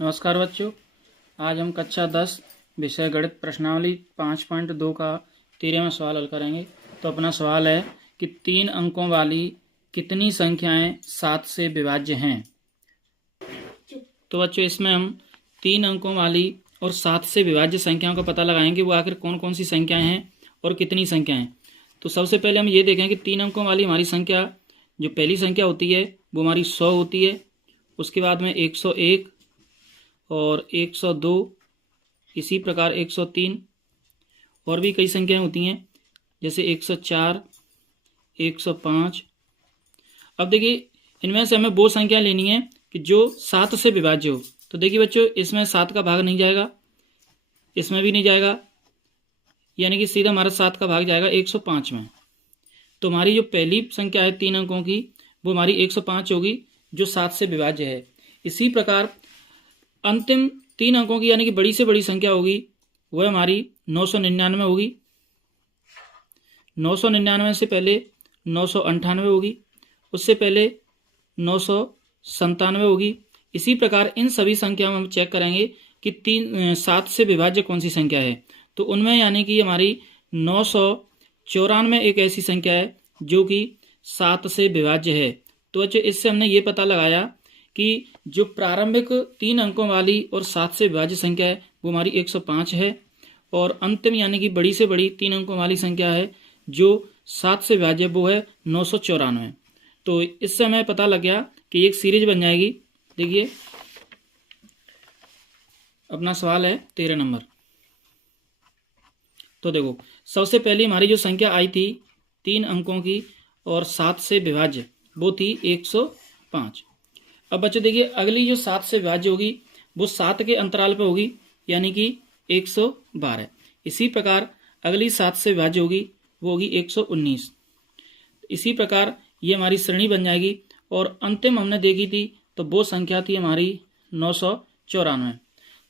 नमस्कार बच्चों। आज हम कक्षा 10 विषय गणित प्रश्नावली 5.2 का 13वां सवाल हल करेंगे। तो अपना सवाल है कि 3 अंकों वाली कितनी संख्याएं 7 से विभाज्य हैं। तो बच्चों इसमें हम 3 अंकों वाली और 7 से विभाज्य संख्याओं का पता लगाएंगे, वो आखिर कौन कौन सी संख्याएं हैं और कितनी संख्याएं। तो सबसे पहले हम ये देखें कि 3 अंकों वाली हमारी संख्या, जो पहली संख्या होती है वो हमारी 100 होती है। उसके बाद में 101 और 102, इसी प्रकार 103 और भी कई संख्याएं होती हैं, जैसे 104, 105। अब देखिए इनमें से हमें वो संख्या लेनी है कि जो 7 से विभाज्य हो। तो देखिए बच्चों, इसमें 7 का भाग नहीं जाएगा, इसमें भी नहीं जाएगा, यानी कि सीधा हमारा 7 का भाग जाएगा 105 में। तो हमारी जो पहली संख्या है 3 अंकों की, वो हमारी 105 होगी, जो 7 से विभाज्य है। इसी प्रकार अंतिम 3 अंकों की यानी कि बड़ी से बड़ी संख्या होगी, वह हमारी 999 होगी। 999 से पहले 998 होगी, उससे पहले 997 होगी। इसी प्रकार इन सभी संख्याओं में हम चेक करेंगे कि 7 से विभाज्य कौन सी संख्या है। तो उनमें यानी कि हमारी 994 एक ऐसी संख्या है जो कि 7 से विभाज्य है। तो बच्चों इससे हमने ये पता लगाया कि जो प्रारंभिक 3 अंकों वाली और 7 से विभाज्य संख्या है वो हमारी 105 है, और अंतिम यानी कि बड़ी से बड़ी 3 अंकों वाली संख्या है जो 7 से विभाज्य, वो है 994। तो इससे हमें पता लग गया कि एक सीरीज बन जाएगी। देखिए अपना सवाल है 13 नंबर। तो देखो सबसे पहले हमारी जो संख्या आई थी 3 अंकों की और 7 से विभाज्य, वो थी 105। अब बच्चों देखिए अगली जो 7 से विभाज्य होगी वो 7 के अंतराल पे होगी, यानी कि 112। इसी प्रकार अगली 7 से विभाज्य होगी वो होगी 119। इसी प्रकार ये हमारी श्रेणी बन जाएगी, और अंतिम हमने देखी थी तो वो संख्या थी हमारी 994।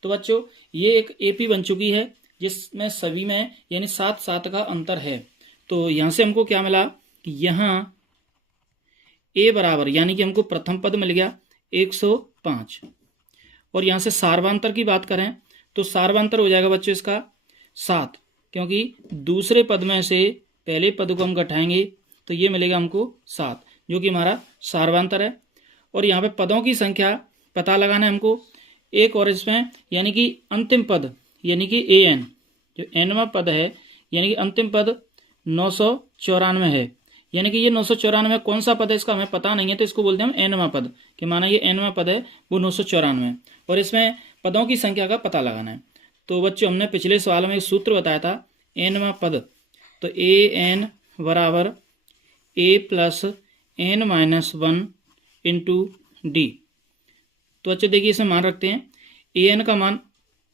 तो बच्चों ये एक एपी बन चुकी है जिसमें सभी में यानी 7-7 का अंतर है। तो यहाँ से हमको क्या मिला कि यहाँ ए बराबर यानी कि हमको प्रथम पद मिल गया 105, और यहाँ से सार्वांतर की बात करें तो सार्वांतर हो जाएगा बच्चों इसका 7, क्योंकि दूसरे पद में से पहले पद को हम घटाएंगे तो ये मिलेगा हमको 7, जो कि हमारा सार्वांतर है। और यहाँ पे पदों की संख्या पता लगाना है हमको एक, और इसमें यानी कि अंतिम पद यानी कि an, जो nवां पद है यानी कि अंतिम पद 994 है। यानी कि ये 994 कौन सा पद है इसका हमें पता नहीं है, तो इसको बोलते हैं हम nवां पद, कि माना ये nवां पद है वो 994 है, और इसमें पदों की संख्या का पता लगाना है। तो बच्चों हमने पिछले सवाल में एक सूत्र बताया था nवां पद, तो an बराबर a plus n-1 into D. तो बच्चों देखिए इसमें मान रखते हैं an का मान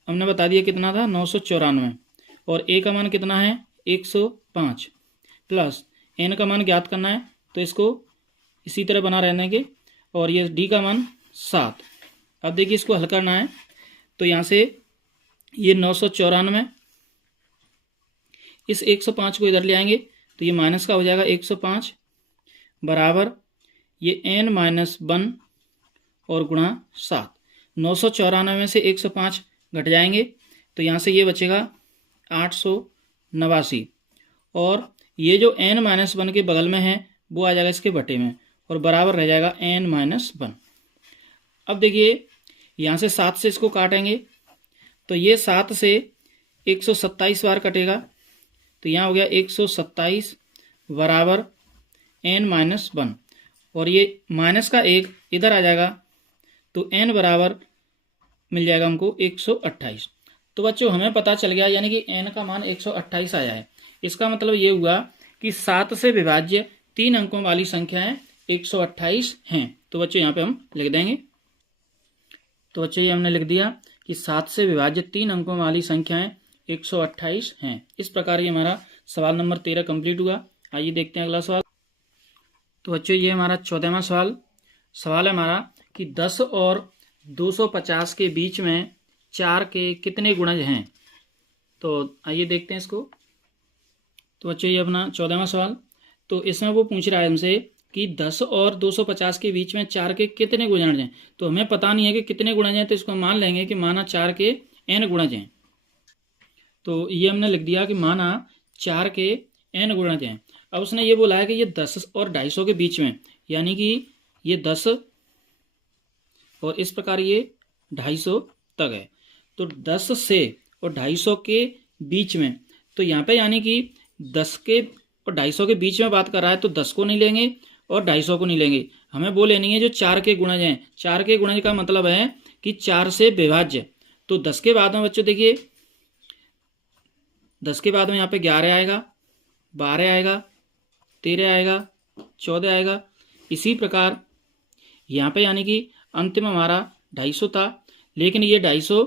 हमने बता दिया कितना था 994, और a का मान कितना है 105, प्लस n का मान ज्ञात करना है तो इसको इसी तरह बना रहने के, और ये d का मान 7। अब देखिए इसको हल करना है तो यहाँ से ये 994 इस 105 को इधर ले आएंगे तो ये माइनस का हो जाएगा 105 बराबर ये n-1 और गुणा 7। 994 में से 105 घट जाएंगे तो यहाँ से ये बचेगा 889, और ये जो n-1 के बगल में है वो आ जाएगा इसके बटे में, और बराबर रह जाएगा n-1। अब देखिए यहाँ से 7 से इसको काटेंगे तो ये 7 से 127 बार कटेगा, तो यहाँ हो गया 127 बराबर n-1, और ये माइनस का 1 इधर आ जाएगा तो n बराबर मिल जाएगा हमको 128। तो बच्चों हमें पता चल गया यानी कि n का मान 128 आया है। इसका मतलब ये हुआ कि 7 से विभाज्य 3 अंकों वाली संख्याएं 128 हैं। तो बच्चों यहाँ पे हम लिख देंगे। तो बच्चों ये हमने लिख दिया कि 7 से विभाज्य 3 अंकों वाली संख्याएं 128 हैं। इस प्रकार ये हमारा सवाल नंबर 13 कंप्लीट हुआ। आइए देखते हैं अगला सवाल। तो बच्चों ये हमारा 14वां सवाल है हमारा कि 10 और 250 के बीच में 4 के कितने गुणज हैं। तो आइए देखते हैं इसको। तो बच्चों ये अपना 14वां सवाल। तो इसमें वो पूछ रहा है हमसे कि 10 और 250 के बीच में 4 के कितने गुणज हैं। तो हमें पता नहीं है कि कितने गुणज हैं, तो इसको मान लेंगे कि माना 4 के n गुणज हैं। तो ये हमने लिख दिया कि माना 4 के n गुणज हैं। अब उसने ये बोला है कि ये 10 और 250 के बीच में, यानी कि ये 10 और इस प्रकार ये 250 तक है। तो 10 से और 250 के बीच में, तो यहाँ पे यानी कि 10 के और 250 के बीच में बात कर रहा है, तो 10 को नहीं लेंगे और 250 को नहीं लेंगे, हमें वो लेनी है जो 4 के गुणज हैं। 4 के गुणज का मतलब है कि 4 से विभाज्य। तो 10 के बाद में बच्चों देखिए, 10 के बाद में यहाँ पे 11 आएगा, 12 आएगा, 13 आएगा, 14 आएगा। इसी प्रकार यहाँ पे यानी कि अंतिम हमारा 250 था, लेकिन ये 250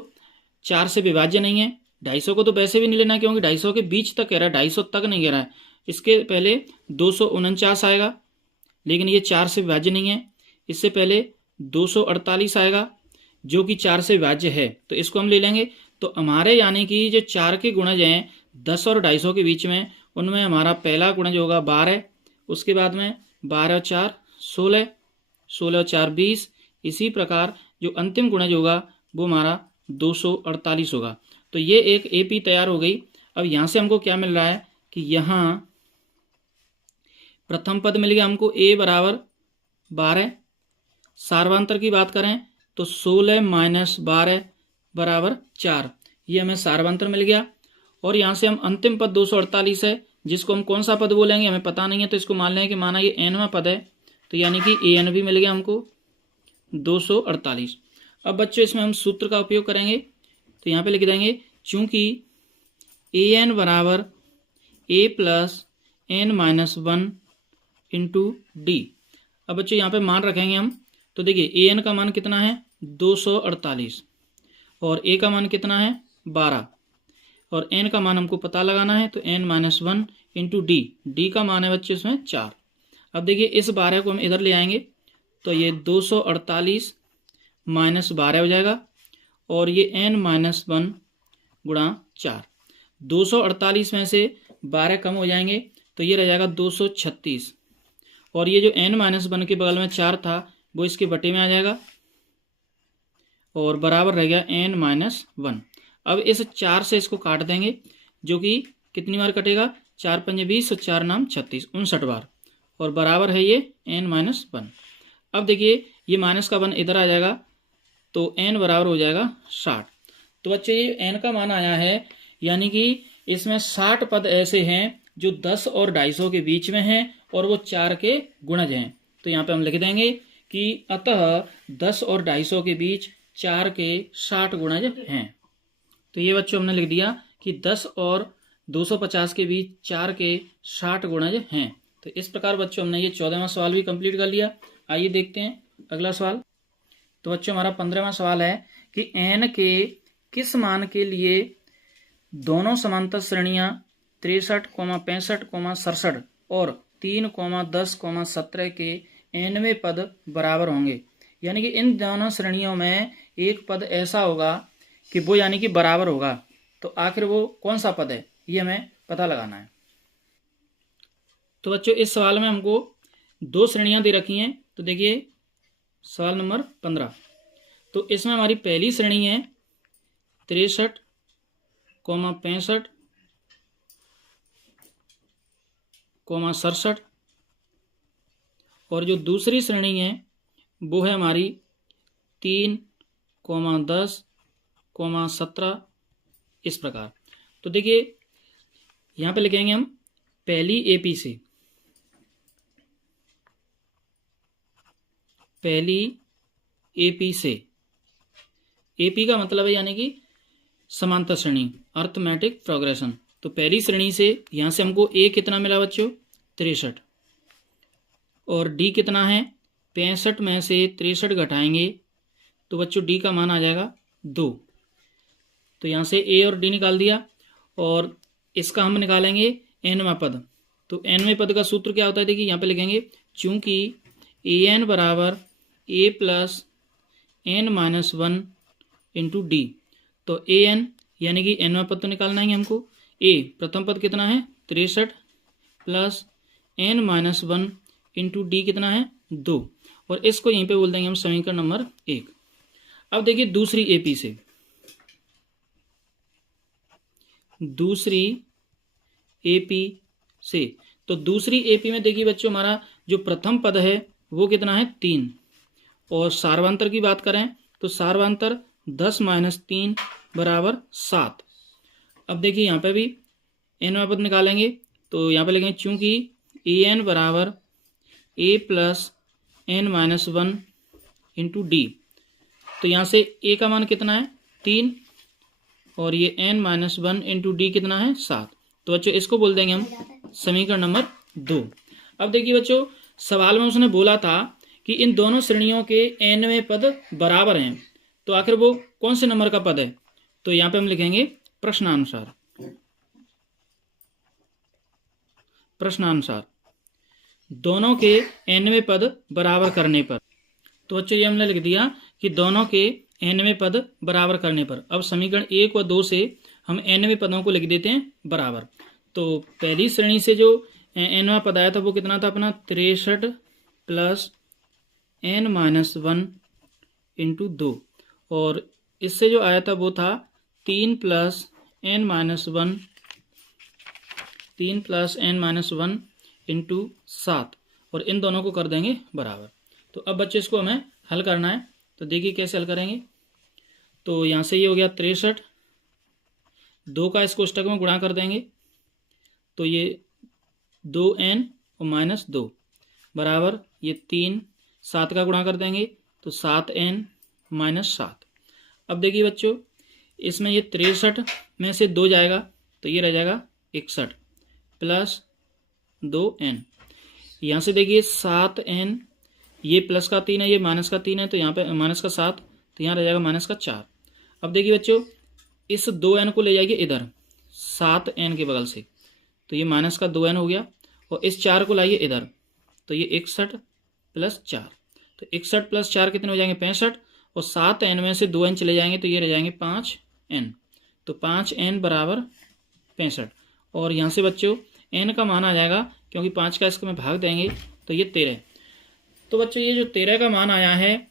4 से विभाज्य नहीं है। 250 को तो वैसे भी नहीं लेना, क्योंकि 250 के बीच तक कह रहा है, 250 तक नहीं कह रहा है। इसके पहले 249 आएगा, लेकिन ये 4 से विभाज्य नहीं है। इससे पहले 248 आएगा, जो कि 4 से विभाज्य है, तो इसको हम ले लेंगे। तो हमारे यानी कि जो 4 के गुणज हैं 10 और 250 के बीच में, उनमें हमारा पहला गुणज होगा 12, उसके बाद में 12 और 4 16, 16 और 4 20। इसी प्रकार जो अंतिम गुणज होगा वो हमारा 248 होगा। तो ये एक एपी तैयार हो गई। अब यहाँ से हमको क्या मिल रहा है कि यहाँ प्रथम पद मिल गया हमको a बराबर 12। सार्वांतर की बात करें तो 16 माइनस 12 बराबर 4, ये हमें सार्वांतर मिल गया। और यहाँ से हम अंतिम पद 248 है, जिसको हम कौन सा पद बोलेंगे हमें पता नहीं है, तो इसको मान लें कि माना ये nवां पद है, तो यानी कि an भी मिल गया हमको 248। अब बच्चों इसमें हम सूत्र का उपयोग करेंगे, तो यहाँ पे लिख देंगे चूंकि an बराबर a plus n minus 1 into D. अब बच्चों यहाँ पे मान रखेंगे हम, तो देखिए an का मान कितना है 248 और a का मान कितना है 12 और n का मान हमको पता लगाना है, तो n minus 1 into D. D का मान है बच्चों इसमें 4। अब देखिए इस 12 को हम इधर ले आएंगे, तो ये 248 माइनस 12 हो जाएगा और ये n माइनस 1 गुणा 4। 248 में से 12 कम हो जाएंगे, तो ये रह जाएगा 236 और ये जो n माइनस 1 के बगल में 4 था वो इसके बटे में आ जाएगा और बराबर रह गया n माइनस 1। अब इस 4 से इसको काट देंगे, जो कि कितनी बार कटेगा 4 पंजे 20 और 4 नाम 36, 59 बार, और बराबर है ये n माइनस 1। अब देखिए ये माइनस का 1 इधर आ जाएगा, तो n बराबर हो जाएगा 60। तो बच्चे ये n का मान आया है, यानी कि इसमें 60 पद ऐसे हैं जो 10 और 250 के बीच में हैं और वो 4 के गुणज हैं। तो यहाँ पे हम लिख देंगे कि अतः 10 और 250 के बीच 4 के 60 गुणज हैं। तो ये बच्चों हमने लिख दिया कि 10 और 250 के बीच 4 के 60 गुणज हैं। तो इस प्रकार बच्चों हमने ये 14वां सवाल भी कंप्लीट कर लिया। आइए देखते हैं अगला सवाल। तो बच्चों हमारा 15वां सवाल है कि n के किस मान के लिए दोनों समांतर श्रेणियां 63, 65, 67 और 3, 10, 17 के nवें पद बराबर होंगे। यानी कि इन दोनों श्रेणियों में एक पद ऐसा होगा कि वो यानी कि बराबर होगा। तो आखिर वो कौन सा पद है, ये हमें पता लगाना है। तो बच्चों इस सवाल में हमको 2 श्रेणियां दे रखी हैं। तो देखिए सवाल नंबर 15। तो इसमें हमारी पहली श्रेणी है 63, 65, 67 और जो दूसरी श्रेणी है वो है हमारी 3, 10, 17 इस प्रकार। तो देखिए यहाँ पे लिखेंगे हम पहली एपी से, पहली एपी से। एपी का मतलब है यानी कि समांतर श्रेणी, अर्थमेटिक प्रोग्रेशन। तो पहली श्रेणी से यहाँ से हमको ए कितना मिला बच्चों 63 और डी कितना है 65 में से 63 घटाएंगे तो बच्चों डी का मान आ जाएगा 2। तो यहाँ से ए और डी निकाल दिया और इसका हम निकालेंगे nवां पद। तो nवें पद का सूत्र क्या होता है, देखिए यहाँ पे लिखेंगे चूंकि an बराबर a plus n minus 1 into D. तो an यानी कि nवां पद तो निकालना है हमको। a प्रथम पद कितना है 63 plus n minus 1 into D कितना है 2, और इसको यहीं पे बोल देंगे हम समीकरण नंबर 1। अब देखिए दूसरी एपी से, दूसरी एपी से, तो दूसरी एपी में देखिए बच्चों हमारा जो प्रथम पद है वो कितना है 3, और सार्वांतर की बात करें तो सार्वांतर 10 माइनस 3 बराबर 7। अब देखिए यहाँ पे भी एनवां पद निकालेंगे, तो यहाँ पे लिखेंगे चूंकि ए एन बराबर a plus n minus 1 into D, तो यहाँ से ए का मान कितना है 3, और ये एन माइनस 1 इंटू डी कितना है 7। तो बच्चों इसको बोल देंगे हम समीकरण नंबर 2। अब देखिए बच्चों सवाल में उसने बोला था कि इन दोनों श्रेणियों के nवें पद बराबर हैं, तो आखिर वो कौन से नंबर का पद है? तो यहाँ पे हम लिखेंगे प्रश्नानुसार, प्रश्नानुसार दोनों के nवें पद बराबर करने पर। तो बच्चों ये हमने लिख दिया कि दोनों के nवें पद बराबर करने पर। अब समीकरण 1 व 2 से हम nवें पदों को लिख देते हैं बराबर। तो पहली श्रेणी से जो nवां पद आया था वो कितना था अपना 63 प्लस n माइनस 1 इंटू 2, और इससे जो आया था वो था 3 plus n minus 1, 3 plus n minus 1 into 7, और इन दोनों को कर देंगे बराबर। तो अब बच्चों इसको हमें हल करना है, तो देखिए कैसे हल करेंगे। तो यहाँ से ये हो गया 63, 2 का इस कोष्टक में गुणा कर देंगे, तो ये 2n और माइनस 2 बराबर ये 3, 7 का गुणा कर देंगे तो 7n माइनस 7। अब देखिए बच्चों इसमें ये 63 में से 2 जाएगा तो ये रह जाएगा 61 प्लस 2n। यहाँ से देखिए 7n, ये प्लस का 3 है, ये माइनस का 3 है, तो यहाँ पे माइनस का 7, तो यहाँ रह जाएगा माइनस का 4। अब देखिए बच्चों इस 2n को ले जाइए इधर 7n के बगल से, तो ये माइनस का 2n हो गया, और इस 4 को लाइए इधर, तो ये 61 प्लस 4, तो 61 प्लस 4 कितने हो जाएंगे 65, और 7n में से 2n चले जाएंगे तो ये रह जाएंगे 5n, तो 5n बराबर 65। और यहाँ से बच्चों n का मान आ जाएगा, क्योंकि 5 का इसको में भाग देंगे तो ये 13। तो बच्चों ये जो 13 का मान आया है,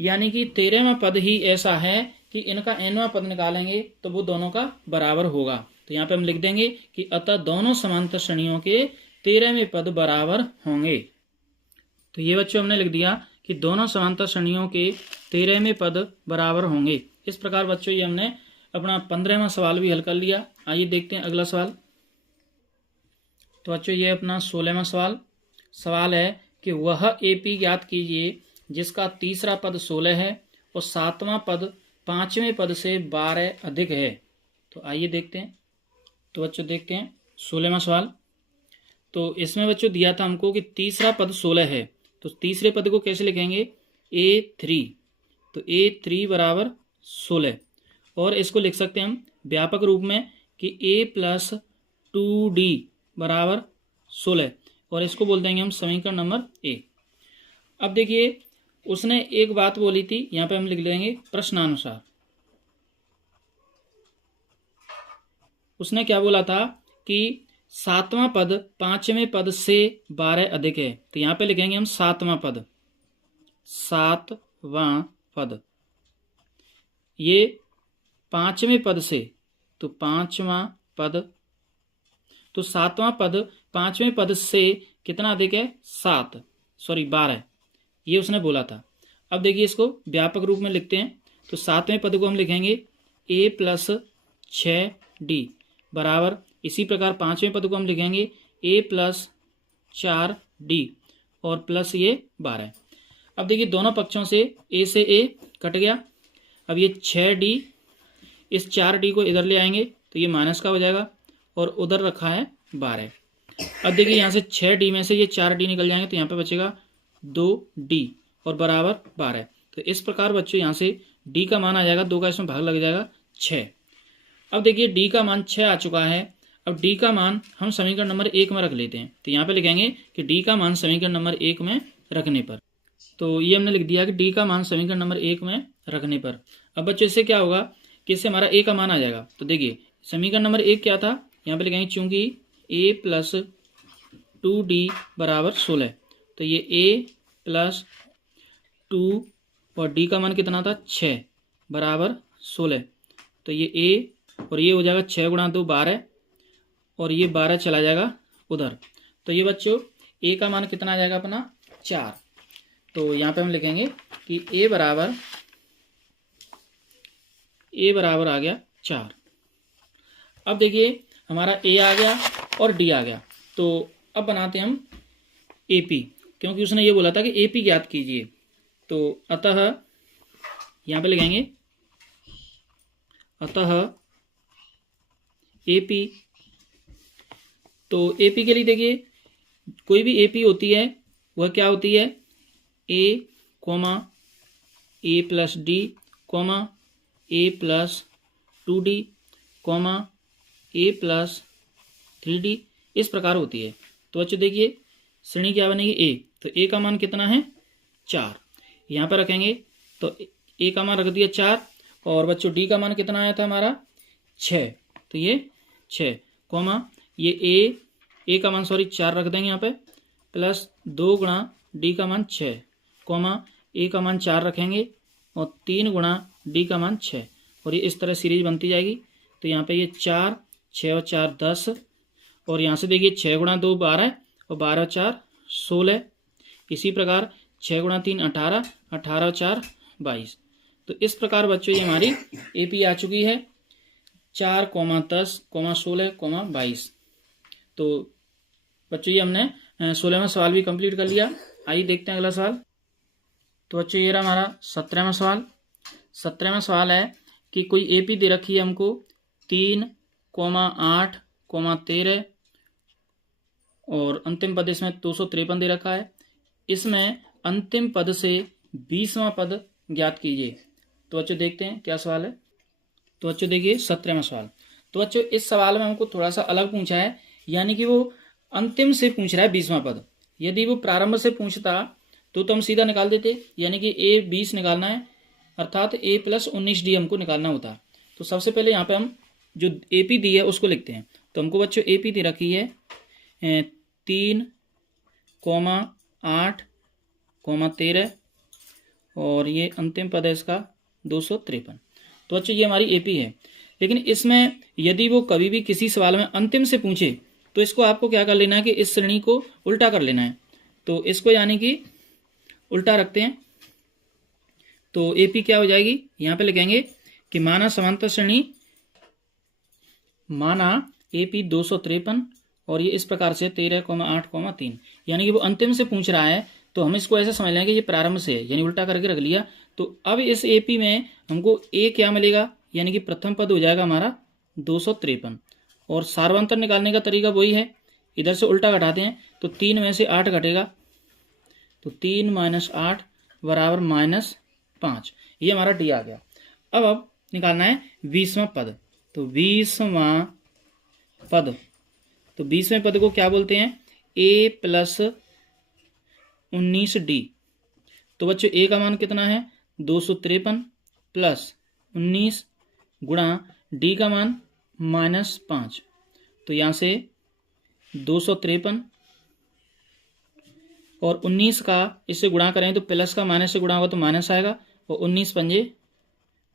यानी कि 13वां पद ही ऐसा है कि इनका nवां पद निकालेंगे तो वो दोनों का बराबर होगा। तो यहाँ पे हम लिख देंगे कि अतः दोनों समांतर श्रेणियों के 13वें पद बराबर होंगे। तो ये बच्चों हमने लिख दिया कि दोनों समांतर श्रेणियों के 13वें पद बराबर होंगे। इस प्रकार बच्चों ये हमने अपना 15वां सवाल भी हल कर लिया। आइए देखते हैं अगला सवाल। तो बच्चों ये अपना 16वां सवाल है कि वह एपी ज्ञात कीजिए जिसका तीसरा पद 16 है और 7वां पद 5वें पद से 12 अधिक है। तो आइए देखते हैं। तो बच्चों देखते हैं 16वां सवाल। तो इसमें बच्चों दिया था हमको कि तीसरा पद 16 है, तो तीसरे पद को कैसे लिखेंगे A3, तो A3 बराबर 16, और इसको लिख सकते हैं हम व्यापक रूप में कि A प्लस 2D बराबर 16, और इसको बोल देंगे हम समीकरण नंबर 1। अब देखिए उसने एक बात बोली थी, यहाँ पे हम लिख लेंगे प्रश्नानुसार। उसने क्या बोला था कि 7वां पद 5वें पद से 12 अधिक है, तो यहाँ पे लिखेंगे हम 7वां पद, 7वां पद ये 5वें पद से, तो 5वां पद, तो 7वां पद 5वें पद से कितना अधिक है 12, ये उसने बोला था। अब देखिए इसको व्यापक रूप में लिखते हैं, तो 7वें पद को हम लिखेंगे A प्लस 6D बराबर, इसी प्रकार 5वें पद को हम लिखेंगे A प्लस 4D और प्लस ये 12। अब देखिए दोनों पक्षों से A से A कट गया, अब ये 6D, इस 4D को इधर ले आएंगे तो ये माइनस का हो जाएगा, और उधर रखा है 12। अब देखिए यहाँ से 6D में से ये 4D निकल जाएंगे, तो यहाँ पे बचेगा 2D और बराबर 12। तो इस प्रकार बच्चों यहाँ से D का मान आ जाएगा, 2 का इसमें भाग लग जाएगा 6। अब देखिए D का मान 6 आ चुका है। अब D का मान हम समीकरण नंबर 1 में रख लेते हैं, तो यहाँ पे लिखेंगे कि D का मान समीकरण नंबर 1 में रखने पर, तो ये हमने लिख दिया कि D का मान समीकरण नंबर 1 में रखने पर। अब बच्चों इससे क्या होगा कि इससे हमारा A का मान आ जाएगा। तो देखिए समीकरण नंबर 1 क्या था, यहाँ पे लिखेंगे चूंकि A प्लस 2D बराबर 16, तो ये a प्लस 2 और d का मान कितना था 6 बराबर 16। तो ये a और ये हो जाएगा 6 गुणा 2 12 और ये 12 चला जाएगा उधर। तो ये बच्चों a का मान कितना आ जाएगा अपना 4। तो यहाँ पे हम लिखेंगे कि a बराबर आ गया 4। अब देखिए हमारा a आ गया और d आ गया। तो अब बनाते हैं हम AP, क्योंकि उसने ये बोला था कि AP ज्ञात कीजिए। तो अतः यहाँ पे लिखेंगे अतः AP। तो AP के लिए देखिए कोई भी AP होती है वह क्या होती है A comma A plus D comma A plus 2D comma A plus 3D, इस प्रकार होती है। तो बच्चों देखिए श्रेणी क्या बनेगी A। तो A का मान कितना है 4, यहाँ पर रखेंगे। तो A का मान रख दिया 4 और बच्चों D का मान कितना आया था हमारा 6। तो ये 6 कोमा ये A का मान 4 रख देंगे यहाँ पे प्लस 2 गुणा D का मान 6 कोमा A का मान 4 रखेंगे और 3 गुणा D का मान 6 और ये इस तरह सीरीज बनती जाएगी। तो यहाँ पे ये 4 6 और 4 10 और यहाँ से देखिए 6 गुणा 2 12 और 12 4 16। इसी प्रकार 6 गुणा 3 18 18 4 22। तो इस प्रकार बच्चों ये हमारी AP आ चुकी है 4 10 16 22। तो बच्चों ये हमने 16वां सवाल भी कंप्लीट कर लिया। आइए देखते हैं अगला सवाल। तो बच्चों ये रहा हमारा 17वां सवाल। 17वां सवाल है कि कोई AP दे रखी है हमको 3 8 13 और अंतिम पद इसमें 253 दे रखा है। इसमें अंतिम पद से 20वां पद ज्ञात कीजिए। तो बच्चों देखते हैं क्या सवाल है। तो बच्चों देखिए 17वां सवाल। तो बच्चों इस सवाल में हमको थोड़ा सा अलग पूछा है, यानी कि वो अंतिम से पूछ रहा है 20वां पद। यदि वो प्रारंभ से पूछता तो हम सीधा निकाल देते, यानी कि A 20 निकालना है अर्थात A प्लस 19D हमको निकालना होता। तो सबसे पहले यहाँ पे हम जो AP दी है उसको लिखते हैं। तो हमको बच्चों AP दी रखी है 3 8 13 और ये अंतिम पद है इसका 253। तो बच्चों ये हमारी AP है। लेकिन इसमें यदि वो कभी भी किसी सवाल में अंतिम से पूछे तो इसको आपको क्या कर लेना है कि इस श्रेणी को उल्टा कर लेना है। तो इसको यानी कि उल्टा रखते हैं। तो AP क्या हो जाएगी, यहाँ पे लिखेंगे कि माना समांतर श्रेणी माना AP 253 और ये इस प्रकार से 13 8 3, यानी कि वो अंतिम से पूछ रहा है। तो हम इसको ऐसे समझ लेंगे कि ये प्रारंभ से है, यानी उल्टा करके रख लिया। तो अब इस AP में हमको A क्या मिलेगा, यानी कि प्रथम पद हो जाएगा हमारा 253 और सार्वंतर निकालने का तरीका वही है, इधर से उल्टा घटाते हैं। तो 3 में से 8 घटेगा तो 3 - 8 बराबर -5। ये हमारा D आ गया। अब निकालना है 20वां पद। तो 20वां पद, तो 20वें पद को क्या बोलते हैं A प्लस 19D। तो बच्चों A का मान कितना है 253 प्लस 19 गुणा D का मान -5। तो यहाँ से 253 और 19 का इससे गुणा करें तो प्लस का माइनस से गुणा होगा तो माइनस आएगा और 19 पंजे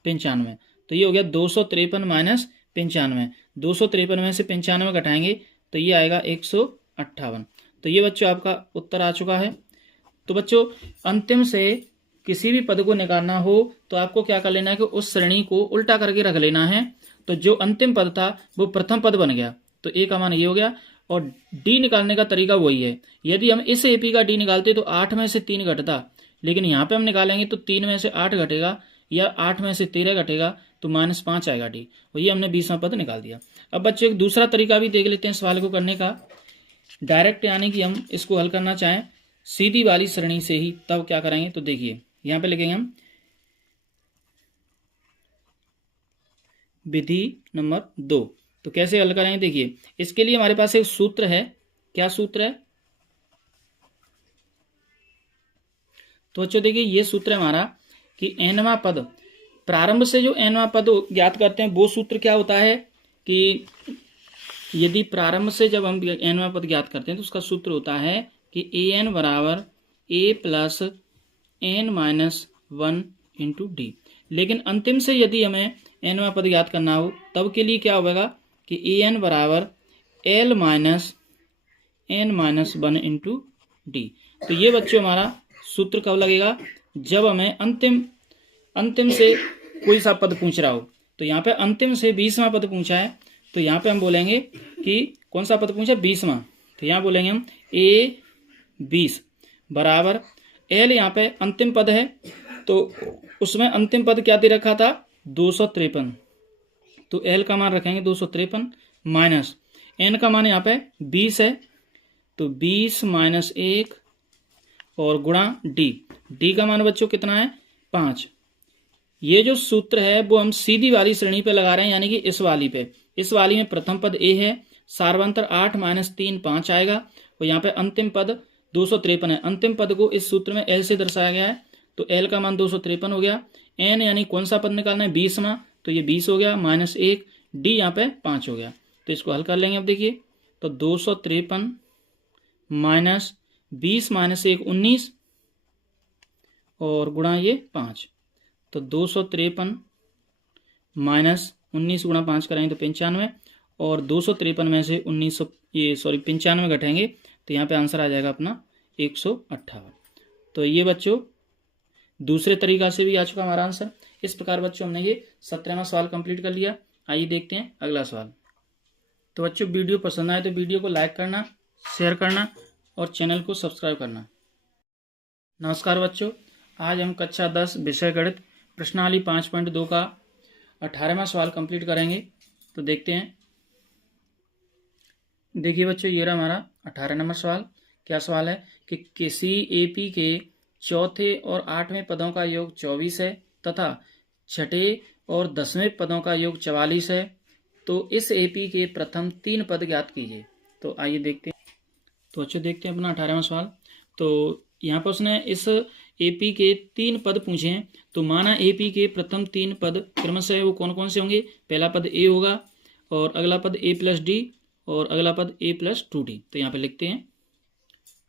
95। तो ये हो गया 253 माइनस 95। 253 में से 95 घटाएंगे तो ये आएगा 158। तो ये बच्चों आपका उत्तर आ चुका है। तो बच्चों अंतिम से किसी भी पद को निकालना हो तो आपको क्या कर लेना है कि उस श्रेणी को उल्टा करके रख लेना है। तो जो अंतिम पद था वो प्रथम पद बन गया। तो A का मान ये हो गया और D निकालने का तरीका वही है। यदि हम इस AP का D निकालते तो 8 में से 3 घटता, लेकिन यहाँ पे हम निकालेंगे तो 3 में से 8 घटेगा या 8 में से 13 घटेगा तो -5 आएगा D। और ये हमने 20वां पद निकाल दिया। अब बच्चों एक दूसरा तरीका भी देख लेते हैं सवाल को करने का। डायरेक्ट यानी कि हम इसको हल करना चाहें सीधी वाली श्रेणी से ही, तब क्या करेंगे तो देखिए यहाँ पे लिखेंगे हम विधि नंबर 2। तो कैसे हल करेंगे देखिए, इसके लिए हमारे पास एक सूत्र है। क्या सूत्र है तो बच्चों देखिए ये सूत्र है हमारा कि nवां पद, प्रारंभ से जो nवां पद ज्ञात करते हैं वो सूत्र क्या होता है कि यदि प्रारंभ से जब हम nवां पद ज्ञात करते हैं तो उसका सूत्र होता है कि an बराबर a plus n minus one into d. लेकिन अंतिम से यदि हमें एनवा पद ज्ञात करना हो तब के लिए क्या होगा कि ए एन बराबर L minus N minus one into D. तो ये बच्चों हमारा सूत्र कब लगेगा, जब हमें अंतिम से कोई सा पद पूछ रहा हो। तो यहाँ पे अंतिम से 20वां पद पूछा है, तो यहाँ पे हम बोलेंगे कि कौन सा पद पूछा, 20वां। तो यहाँ बोलेंगे हम ए 20 बराबर एल, यहाँ पे अंतिम पद है तो उसमें अंतिम पद क्या दे रखा था, 253। तो एल का मान रखेंगे 253 माइनस एन का मान यहाँ पे 20 है, तो 20 माइनस 1 और गुणा डी का मान बच्चों कितना है, 5। ये जो सूत्र है वो हम सीधी वाली श्रेणी पे लगा रहे हैं, यानी कि इस वाली में प्रथम पद ए है, सार्वंतर 8 माइनस 3 5 आएगा, और यहाँ पे अंतिम पद 253 है। अंतिम पद को इस सूत्र में एल से दर्शाया गया है, तो एल का मान 253 हो गया। एन यानी कौन सा पद निकालना है, 20वां, तो ये 20 हो गया माइनस 1, डी यहाँ पे 5 हो गया। तो इसको हल कर लेंगे। अब देखिए तो 253 माइनस 20 माइनस 1 19 और गुणा ये 5, तो 253 माइनस 19 गुणा 5 कराएंगे तो 95, और 253 में से 95 घटाएंगे तो यहाँ पे आंसर आ जाएगा अपना 158। तो ये बच्चों दूसरे तरीका से भी आ चुका हमारा आंसर। इस प्रकार बच्चों हमने ये 17वां सवाल कंप्लीट कर लिया। आइए देखते हैं अगला सवाल। तो बच्चों वीडियो पसंद आए तो वीडियो को लाइक करना, शेयर करना और चैनल को सब्सक्राइब करना। नमस्कार बच्चों, आज हम कक्षा 10 विषय गणित प्रश्नावली 5.2 का 18वां सवाल कंप्लीट करेंगे। तो देखते हैं। देखिए बच्चों, ये रहा हमारा 18 नंबर सवाल। क्या सवाल है कि किसी एपी के चौथे और 8वें पदों का योग 24 है तथा छठे और 10वें पदों का योग 44 है, तो इस एपी के प्रथम 3 पद ज्ञात कीजिए। तो आइए देखते हैं। तो अच्छे देखते हैं अपना 18वां सवाल। तो यहाँ पर उसने इस एपी के 3 पद पूछे हैं। तो माना एपी के प्रथम 3 पद क्रमशः वो कौन कौन से होंगे। पहला पद ए होगा, और अगला पद ए प्लस डी, और अगला पद ए प्लस 2डी। तो यहाँ पे लिखते हैं।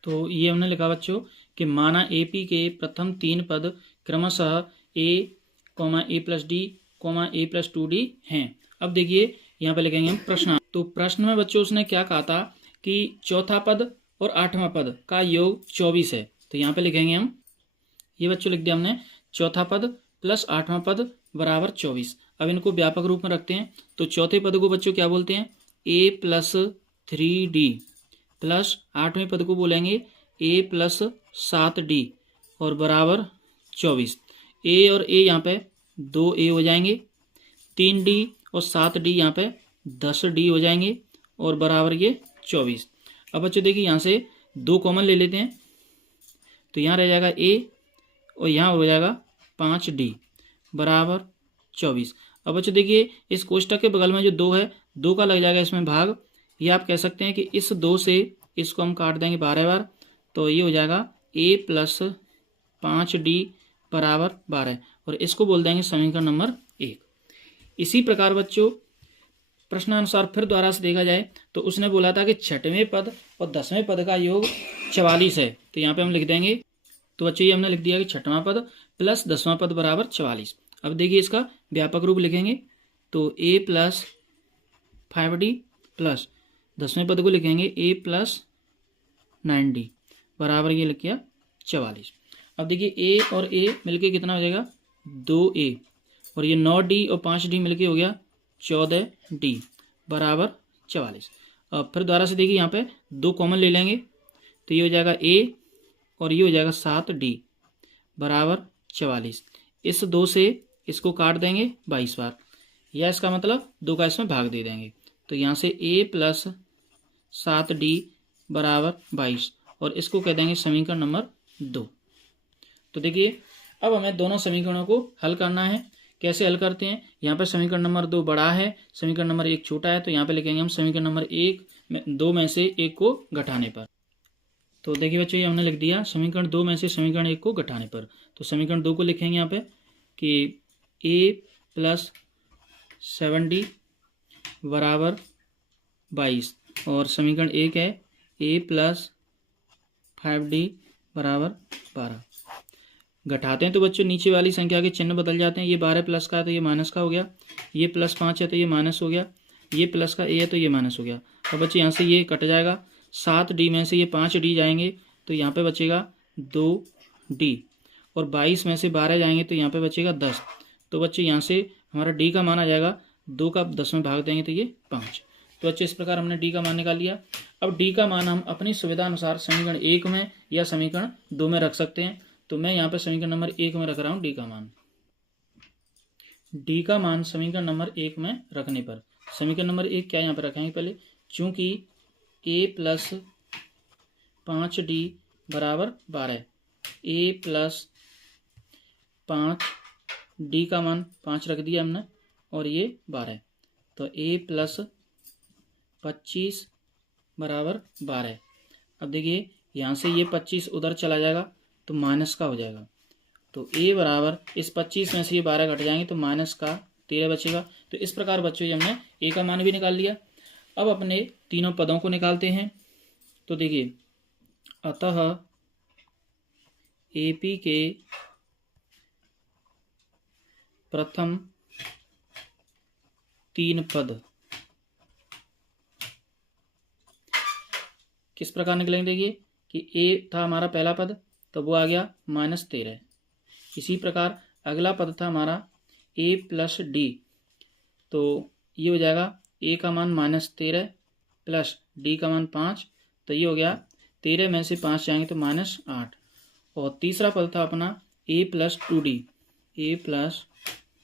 तो ये हमने लिखा बच्चों कि माना एपी के प्रथम 3 पद क्रमशः ए प्लस डी ए प्लस 2डी हैं। अब देखिए यहाँ पे लिखेंगे हम प्रश्न। तो प्रश्न में बच्चों उसने क्या कहा था कि चौथा पद और 8वां पद का योग 24 है। तो यहाँ पे लिखेंगे हम, ये बच्चों लिख दिया हमने, चौथा पद प्लस 8वां पद बराबर 24। अब इनको व्यापक रूप में रखते हैं। तो चौथे पद को बच्चों क्या बोलते हैं, ए प्लस 3डी, प्लस 8वें पद को बोलेंगे ए प्लस 7डी और बराबर 24। ए और ए यहाँ पे 2a हो जाएंगे, 3d और 7d यहाँ पे 10d हो जाएंगे और बराबर ये 24। अब बच्चों देखिए यहाँ से 2 कॉमन ले लेते हैं, तो यहाँ रह जाएगा a और यहाँ हो जाएगा 5d बराबर 24। अब बच्चों देखिए इस कोष्टक के बगल में जो 2 है, 2 का लग जाएगा इसमें भाग। ये आप कह सकते हैं कि इस 2 से इसको हम काट देंगे 12 बार, तो ये हो जाएगा a प्लस 5d बराबर 12, और इसको बोल देंगे समीकरण नंबर 1। इसी प्रकार बच्चों प्रश्नानुसार फिर दोबारा से देखा जाए तो उसने बोला था कि छठवें पद और 10वें पद का योग 44 है। तो यहाँ पे हम लिख देंगे। तो बच्चों ये हमने लिख दिया कि छठवां पद प्लस 10वां पद बराबर 44। अब देखिए इसका व्यापक रूप लिखेंगे। तो a प्लस 5d प्लस 10वें पद को लिखेंगे a प्लस 9d बराबर ये लिख किया 44। अब देखिए a और a मिलके कितना हो जाएगा, 2a, और ये 9d और 5d मिलके हो गया 14d बराबर 44। अब फिर दोबारा से देखिए यहाँ पे 2 कॉमन ले लेंगे, तो ये हो जाएगा a और ये हो जाएगा 7d बराबर 44। इस 2 से इसको काट देंगे 22 बार, या इसका मतलब 2 का इसमें भाग दे देंगे। तो यहाँ से a प्लस 7d बराबर 22, और इसको कह देंगे समीकरण नंबर 2। तो देखिए अब हमें दोनों समीकरणों को हल करना है। कैसे हल करते हैं, यहाँ पर समीकरण नंबर 2 बड़ा है, समीकरण नंबर 1 छोटा है, तो यहाँ पे लिखेंगे हम समीकरण नंबर 2 में से 1 को घटाने पर। तो देखिए बच्चों ये हमने लिख दिया समीकरण 2 में से समीकरण 1 को घटाने पर। तो समीकरण 2 को लिखेंगे यहाँ पे कि a प्लस 7d बराबर 22, और समीकरण 1 है a प्लस 5d बराबर 12। घटाते हैं तो बच्चों नीचे वाली संख्या के चिन्ह बदल जाते हैं। ये 12 प्लस का है तो ये माइनस का हो गया, ये +5 है तो ये माइनस हो गया, ये प्लस का ए है तो ये माइनस हो गया। अब बच्चे यहाँ से ये कट जाएगा, 7D में से ये 5D जाएंगे तो यहाँ पे बचेगा 2D, और 22 में से 12 जाएंगे तो यहाँ पे बचेगा 10। तो बच्चे यहाँ से हमारा D का मान आ जाएगा, 2 का 10 में भाग देंगे तो ये 5। तो बच्चे इस प्रकार हमने D का मान निकाल लिया। अब D का मान हम अपनी सुविधा अनुसार समीकरण 1 में या समीकरण 2 में रख सकते हैं। तो मैं यहाँ पे समीकरण नंबर 1 में रख रहा हूँ D का मान। D का मान समीकरण नंबर 1 में रखने पर समीकरण नंबर 1 क्या यहाँ पर रखेंगे पहले, चूंकि a प्लस 5D बराबर 12, a प्लस 5D का मान 5 रख दिया हमने और ये 12, तो a प्लस 25 बराबर 12। अब देखिए यहाँ से ये 25 उधर चला जाएगा तो माइनस का हो जाएगा, तो a बराबर इस 25 में से ये 12 घट जाएंगे तो माइनस का 13 बचेगा। तो इस प्रकार बच्चों ये हमने a का मान भी निकाल लिया। अब अपने तीनों पदों को निकालते हैं। तो देखिए, अतः AP के प्रथम 3 पद किस प्रकार निकलेंगे। देखिए कि a था हमारा पहला पद तो वो आ गया -13। इसी प्रकार अगला पद था हमारा a प्लस D, तो ये हो जाएगा a का मान -13 प्लस D का मान 5, तो ये हो गया 13 में से 5 जाएंगे तो -8। और तीसरा पद था अपना a plus 2D, a plus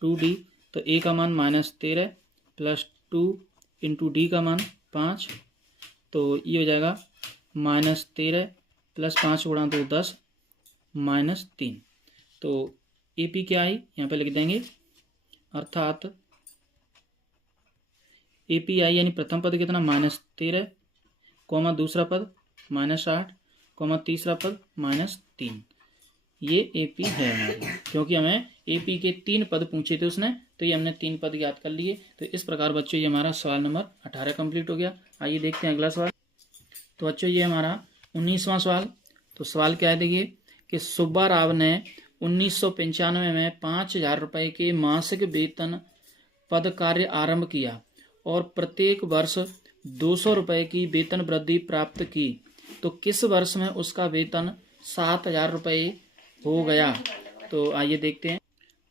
2D, तो a का मान -13 प्लस 2 इंटू D का मान 5, तो ये हो जाएगा -13 प्लस 5 गुणा 2 10 -3। तो AP क्या आई यहाँ पे लिख देंगे, अर्थात AP आई यानी प्रथम पद कितना -13, कॉमा दूसरा पद -8, कॉमा तीसरा पद -3। ये AP है हमारी, क्योंकि हमें AP के 3 पद पूछे थे उसने, तो ये हमने 3 पद याद कर लिए। तो इस प्रकार बच्चों ये हमारा सवाल नंबर 18 कंप्लीट हो गया। आइए देखते हैं अगला सवाल। तो बच्चों ये हमारा 19वां सवाल। तो सवाल क्या है देखिए कि सुब्बा राव ने 1995 में 5,000 रुपये के मासिक वेतन पद कार्य आरंभ किया और प्रत्येक वर्ष 200 रुपये की वेतन वृद्धि प्राप्त की, तो किस वर्ष में उसका वेतन 7,000 रुपये हो गया। तो आइए देखते हैं।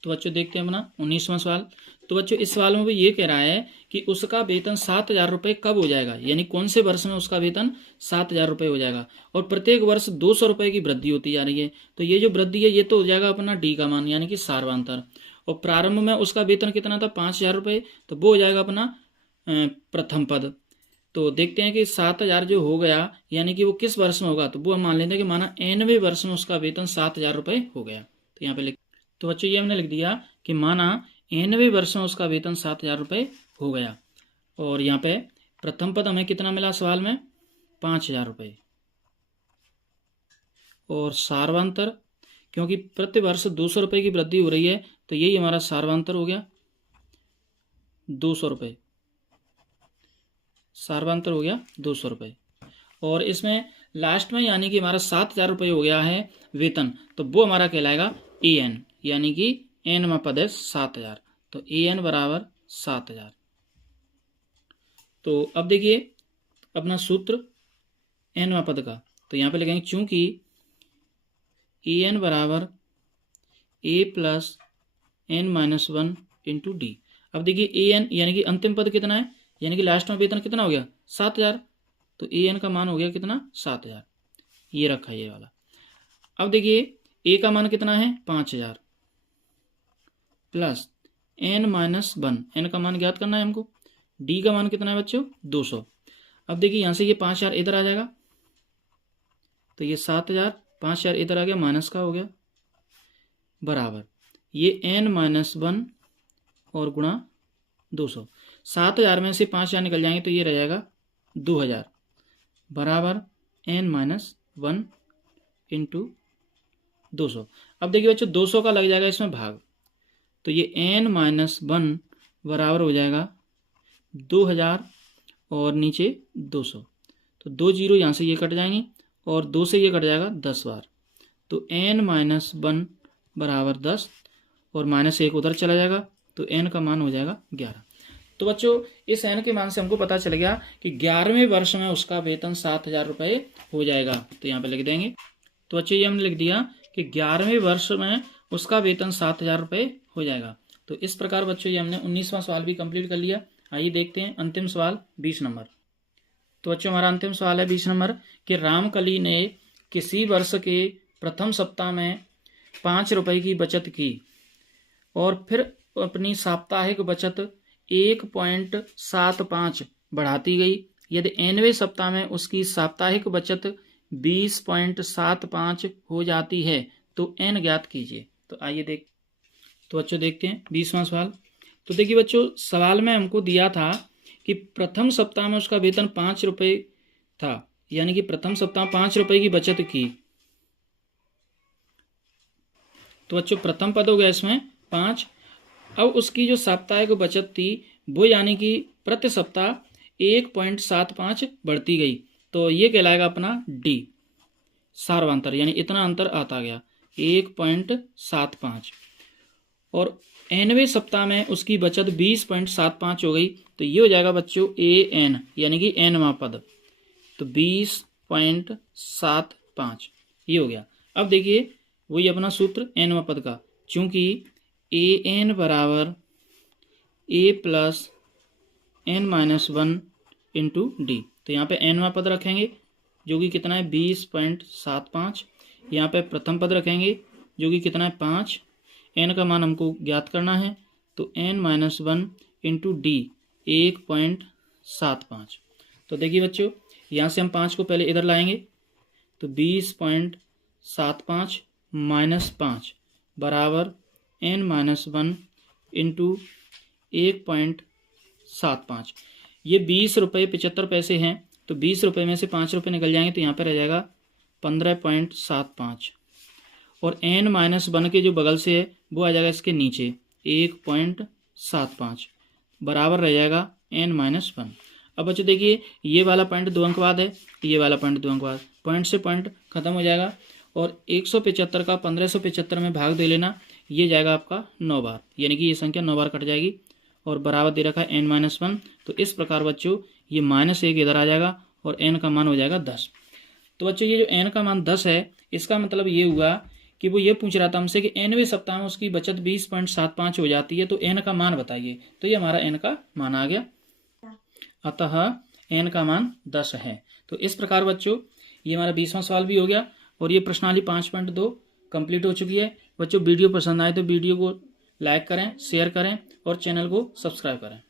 तो बच्चों देखते हैं अपना 19वां सवाल। तो बच्चों इस सवाल में भी ये कह रहा है कि उसका वेतन 7,000 रुपये कब हो जाएगा, यानी कौन से वर्ष में उसका वेतन 7,000 रुपये हो जाएगा, और प्रत्येक वर्ष 200 रुपये की वृद्धि होती जा रही है। तो ये जो वृद्धि है ये तो हो जाएगा अपना D का मान यानी कि सार्वांतर, और प्रारंभ में उसका वेतन कितना था 5,000 रुपये, तो वो हो जाएगा अपना प्रथम पद। तो देखते हैं कि 7,000 जो हो गया यानी कि वो किस वर्ष में होगा, तो वो हम मान लेते हैं कि माना 90वें वर्ष में उसका वेतन 7,000 रुपये हो गया। तो यहाँ पे लिख, तो बच्चों ये हमने लिख दिया कि माना 90वें वर्ष में उसका वेतन 7,000 रुपये हो गया, और यहाँ पे प्रथम पद हमें कितना मिला सवाल में 5,000 रुपये, और सार्वांतर क्योंकि प्रति वर्ष 200 रुपये की वृद्धि हो रही है तो यही हमारा सार्वांतर हो गया 200 रुपये, सार्वांतर हो गया 200 रुपये। और इसमें लास्ट में यानी कि हमारा 7,000 रुपये हो गया है वेतन, तो वो हमारा कहलाएगा AN, यानी कि N में पद है 7,000, तो AN बराबर 7,000। तो अब देखिए अपना सूत्र N में पद का, तो यहाँ पे लिखेंगे चूंकि AN बराबर A plus N-1 into D। अब देखिए AN यानी कि अंतिम पद कितना है, यानी कि लास्ट में वेतन कितना हो गया 7,000, तो AN का मान हो गया कितना 7,000, ये रखा ये वाला। अब देखिए A का मान कितना है 5,000 प्लस N-1, N का मान ज्ञात करना है हमको, D का मान कितना है बच्चों 200। अब देखिए यहाँ से ये 5,000 इधर आ जाएगा, तो ये 7,000, 5,000 इधर आ गया माइनस का हो गया, बराबर ये N-1 और गुणा 200। 7,000 में से 5,000 निकल जाएंगे तो ये रह जाएगा 2,000 बराबर N-1 इंटू 200। अब देखिए बच्चों 200 का लग जाएगा इसमें भाग, तो ये N-1 बराबर हो जाएगा 2,000 और नीचे 200, तो 2 जीरो यहाँ से ये कट जाएंगे और 2 से ये कट जाएगा 10 बार, तो n-1 बराबर 10 और -1 उधर चला जाएगा तो n का मान हो जाएगा 11। तो बच्चों इस n के मान से हमको पता चल गया कि 11वें वर्ष में उसका वेतन 7,000 रुपये हो जाएगा। तो यहाँ पे लिख देंगे। तो बच्चों ये हमने लिख दिया कि 11वें वर्ष में उसका वेतन 7,000 रुपये हो जाएगा। तो इस प्रकार बच्चों ये हमने 19वां सवाल भी कंप्लीट कर लिया। आइए देखते हैं अंतिम सवाल 20 नंबर। तो बच्चों हमारा अंतिम सवाल है 20 नंबर कि रामकली ने किसी वर्ष के प्रथम सप्ताह में 5 रुपये की बचत की और फिर अपनी साप्ताहिक बचत 1.75 बढ़ाती गई। यदि nवें सप्ताह में उसकी साप्ताहिक बचत 20.75 हो जाती है तो n ज्ञात कीजिए। तो आइए तो बच्चों देखते हैं 20वां सवाल। तो देखिए बच्चों सवाल में हमको दिया था कि प्रथम सप्ताह में उसका वेतन 5 रुपये था, यानी कि प्रथम सप्ताह 5 रुपये की बचत की। तो बच्चों प्रथम पद हो गया इसमें 5। अब उसकी जो साप्ताहिक बचत थी वो यानी कि प्रति सप्ताह 1.75 बढ़ती गई। तो ये कहलाएगा अपना डी सार्वांतर, यानी इतना अंतर आता गया 1.75। और nवें सप्ताह में उसकी बचत 20.75 हो गई। तो ये हो जाएगा बच्चों an, यानी कि nवां पद। तो 20.75 ये हो गया। अब देखिए वही अपना सूत्र nवां पद का, चूंकि an बराबर a plus n-1 into D. तो यहाँ पे nवां पद रखेंगे जो कि कितना है 20.75। यहाँ पे प्रथम पद रखेंगे जो कि कितना है 5। n का मान हमको ज्ञात करना है तो n-1 इंटू डी 1.75। तो देखिए बच्चों यहाँ से हम 5 को पहले इधर लाएंगे तो 20.75 माइनस 5 बराबर n-1 इंटू 1.75। ये 20 रुपये 75 पैसे हैं। तो 20 रुपये में से 5 रुपये निकल जाएंगे तो यहाँ पर रह जाएगा 15.75 और n-1 के जो बगल से है वो आ जाएगा इसके नीचे 1.75 बराबर रह जाएगा n-1। अब बच्चों देखिए ये वाला पॉइंट 2 अंक बाद है, ये वाला पॉइंट 2 अंक बाद, पॉइंट से पॉइंट खत्म हो जाएगा और 175 का 1575 में भाग दे लेना, ये जाएगा आपका 9 बार, यानी कि ये संख्या 9 बार कट जाएगी और बराबर दे रखा है n-1। तो इस प्रकार बच्चों ये -1 इधर आ जाएगा और n का मान हो जाएगा 10। तो बच्चों ये जो n का मान 10 है इसका मतलब ये हुआ कि वो ये पूछ रहा था हमसे कि nवें सप्ताह में उसकी बचत 20.75 हो जाती है तो n का मान बताइए। तो ये हमारा n का मान आ गया, अतः n का मान 10 है। तो इस प्रकार बच्चों ये हमारा 20वां सवाल भी हो गया और ये प्रश्नावली 5.2 कंप्लीट हो चुकी है। बच्चों वीडियो पसंद आए तो वीडियो को लाइक करें, शेयर करें और चैनल को सब्सक्राइब करें।